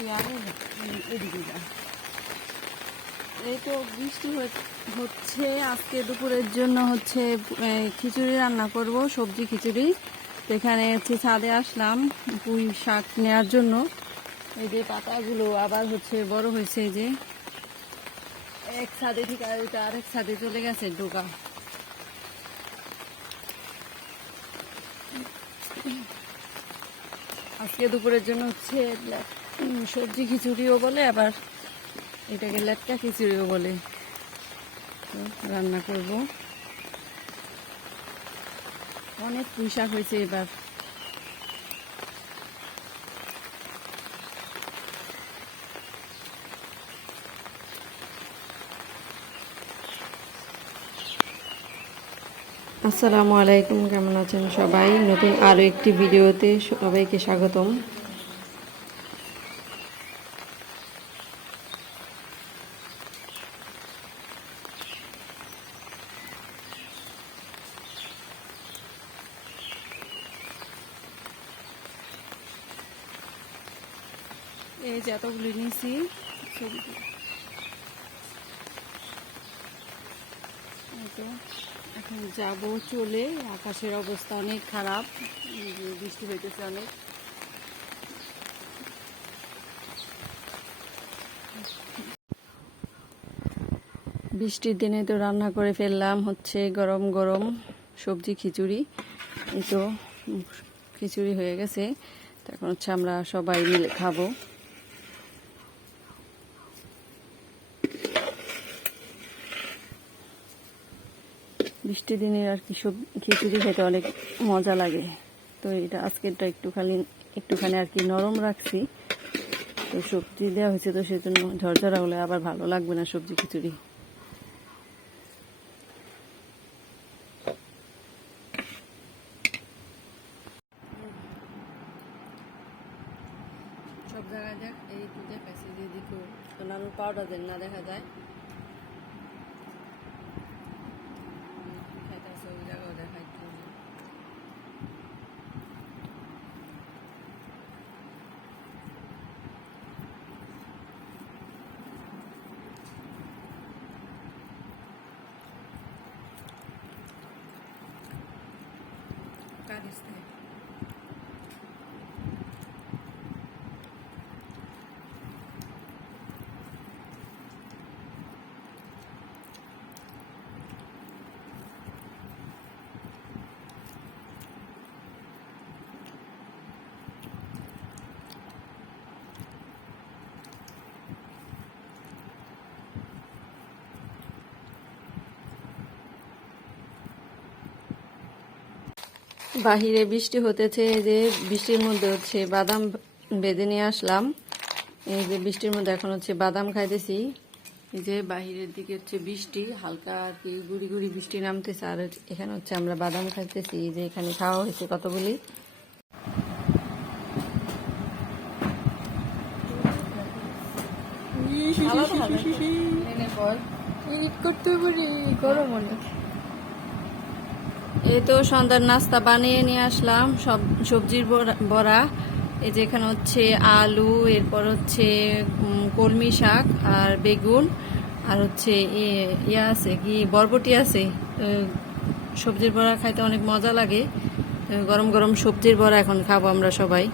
এদিকে এই তো বৃষ্টি হচ্ছে আজকে দুপুরের জন্য হচ্ছে খিচুড়ি রান্না করব সবজি খিচুড়ি এখানে হচ্ছে ছাদে আসলাম পুঁই শাক নেওয়ার জন্য এই যে পাতাগুলো আবার হচ্ছে বড় হয়েছে যে এক ছাদে ঠিক আর আরেক ছাদে চলে গেছে ডোকা আজকে দুপুরের জন্য হচ্ছে সবজি খিচুড়িও বলে, আবার এটাকে লেটকা খিচুড়িও বলে। রান্না করব। অনেক পুঁই শাক হয়েছে এবার। আসসালামু আলাইকুম, কেমন আছেন সবাই? নতুন আরও একটি ভিডিওতে সবাইকে স্বাগতম। এই যে এতগুলি ছবিতে এখন যাব চলে। আকাশের অবস্থা অনেক খারাপ। বৃষ্টি হইতেছে অনেক। বৃষ্টির দিনে তো রান্না করে ফেললাম হচ্ছে গরম গরম সবজি খিচুড়ি। এই তো, খিচুড়ি হয়ে গেছে। তো এখন হচ্ছে আমরা সবাই মিলে খাব। বৃষ্টির দিনে আর কি সব খিচুড়ি খেতে অনেক মজা লাগে। তো এটা আজকেরটা একটুখানি একটুখানি আর কি নরম রাখছি। তো সবজি দেওয়া হয়েছে তো সেজন্য ঝরঝরা হলে আবার ভালো লাগবে না সবজি খিচুড়ি। সব জায়গায় দেখ, এই তো দেখাচ্ছে যে দিকে নানুর পাউডার দেন না, দেখা যায়। がですね。বাহিরে বৃষ্টি হতেছে এই যে বৃষ্টির মধ্যে হচ্ছে বাদাম বেঁধে নিয়ে আসলাম। এই যে বৃষ্টির মধ্যে এখন হচ্ছে বাদাম খাইতেছি। এই যে বাহিরের দিকে হচ্ছে বৃষ্টি হালকা আর কি গুড়ি গুড়ি বৃষ্টি নামতেছে। আর এখানে হচ্ছে আমরা বাদাম খাইতেছি। এই যে এখানে খাওয়া হয়েছে কতগুলি? করতে পারি গরম অনেক। এই তো সন্ধ্যার নাস্তা বানিয়ে নিয়ে আসলাম, সব সবজির বড়া- এই যে এখানে হচ্ছে আলু, এরপর হচ্ছে কলমি শাক আর বেগুন, আর হচ্ছে ইয়া আছে কি, বরবটি আছে। সবজির বড়া খাইতে অনেক মজা লাগে। গরম গরম সবজির বড়া এখন খাব আমরা সবাই।